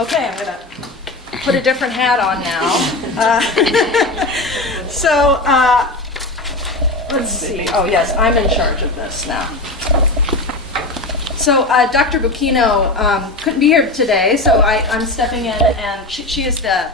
Okay, I'm gonna put a different hat on now. Let's see. Oh yes, I'm in charge of this now. So Dr. Buchino couldn't be here today, so I'm stepping in, and she is the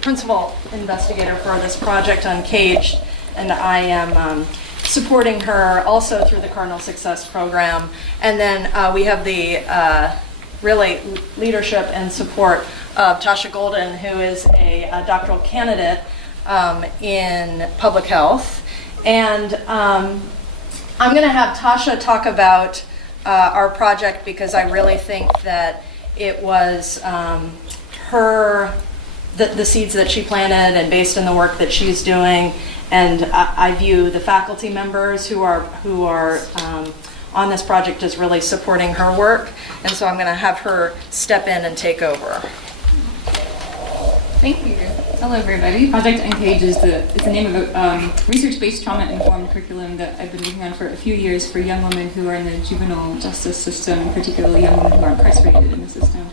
principal investigator for this project, Uncaged, and I am supporting her also through the Cardinal Success Program. And then we have the really leadership and support of Tasha Golden, who is a doctoral candidate in public health. And I'm going to have Tasha talk about our project, because I really think that it was the seeds that she planted, and based on the work that she's doing. And I view the faculty members who are on this project as really supporting her work. And so I'm going to have her step in and take over. Thank you. Hello, everybody. Project Uncaged is the name of a research-based trauma-informed curriculum that I've been working on for a few years for young women who are in the juvenile justice system, particularly young women who are incarcerated in the system.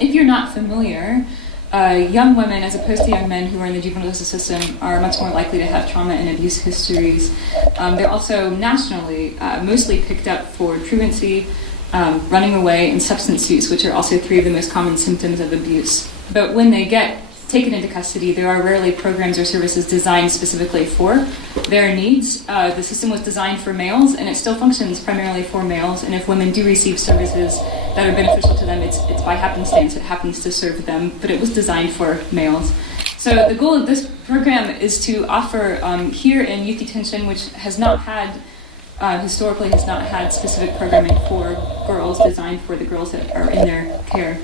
If you're not familiar, young women, as opposed to young men who are in the juvenile justice system, are much more likely to have trauma and abuse histories. They're also nationally mostly picked up for truancy, running away, and substance use, which are also three of the most common symptoms of abuse. But when they get taken into custody, there are rarely programs or services designed specifically for their needs. The system was designed for males, and it still functions primarily for males. And if women do receive services that are beneficial to them, it's by happenstance. It happens to serve them, but it was designed for males. So the goal of this program is to offer here in youth detention, which has not had historically has not had specific programming for girls designed for the girls that are in their care.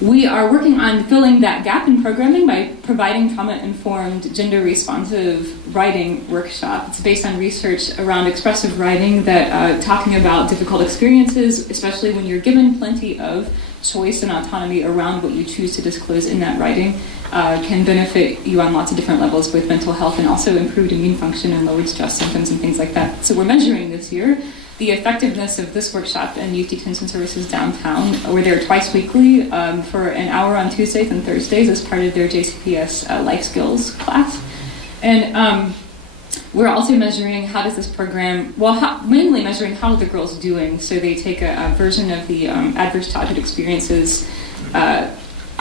We are working on filling that gap in programming by providing trauma-informed, gender-responsive writing workshop. It's based on research around expressive writing that talking about difficult experiences, especially when you're given plenty of choice and autonomy around what you choose to disclose in that writing, can benefit you on lots of different levels, both mental health and also improved immune function and lowered stress symptoms and things like that. So we're measuring this year the effectiveness of this workshop in youth detention services downtown. We're there twice weekly for an hour on Tuesdays and Thursdays as part of their JCPS life skills class. And we're also measuring how does this program, mainly measuring how are the girls doing. So they take a version of the adverse childhood experiences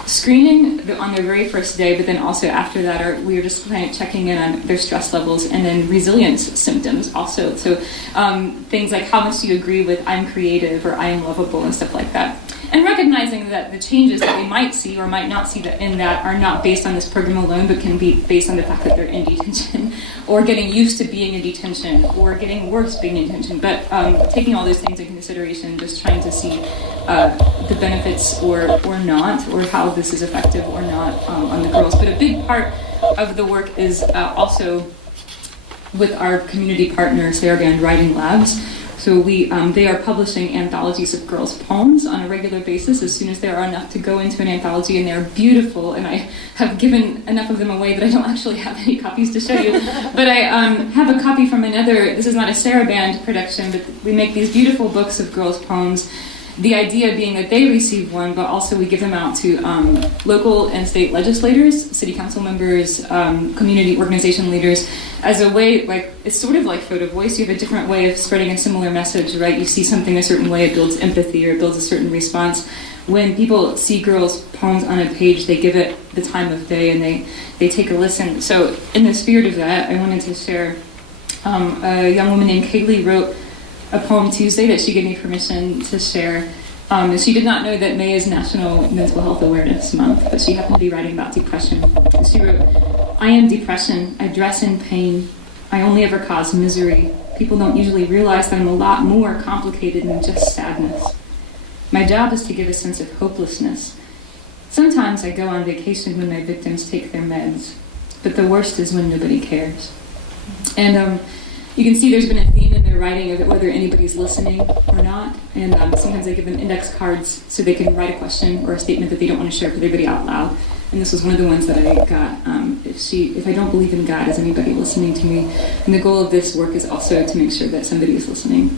screening on their very first day, but then also after that we are just kind of checking in on their stress levels, and then resilience symptoms also. So things like how much do you agree with I'm creative or I am lovable and stuff like that. And recognizing that the changes that we might see or might not see in that are not based on this program alone, but can be based on the fact that they're in detention or getting used to being in detention or getting worse being in detention. But taking all those things into consideration, just trying to see the benefits or not, or how this is effective or not on the girls. But a big part of the work is also with our community partner, Saraband Writing Labs. So they are publishing anthologies of girls' poems on a regular basis as soon as there are enough to go into an anthology, and they're beautiful, and I have given enough of them away that I don't actually have any copies to show you. But I have a copy from another, this is not a Saraband production, but we make these beautiful books of girls' poems. The idea being that they receive one, but also we give them out to local and state legislators, city council members, community organization leaders, as a way, like, it's sort of like photo voice. You have a different way of spreading a similar message, right? You see something a certain way, it builds empathy or it builds a certain response. When people see girls' poems on a page, they give it the time of day and they take a listen. So in the spirit of that, I wanted to share a young woman named Kaylee wrote a poem Tuesday that she gave me permission to share. She did not know that May is National Mental Health Awareness Month, but she happened to be writing about depression. And she wrote, I am depression. I dress in pain. I only ever cause misery. People don't usually realize that I'm a lot more complicated than just sadness. My job is to give a sense of hopelessness. Sometimes I go on vacation when my victims take their meds, but the worst is when nobody cares. And you can see there's been a theme in their writing of whether anybody's listening or not. And sometimes I give them index cards so they can write a question or a statement that they don't want to share with everybody out loud. And this was one of the ones that I got. If I don't believe in God, is anybody listening to me? And the goal of this work is also to make sure that somebody is listening.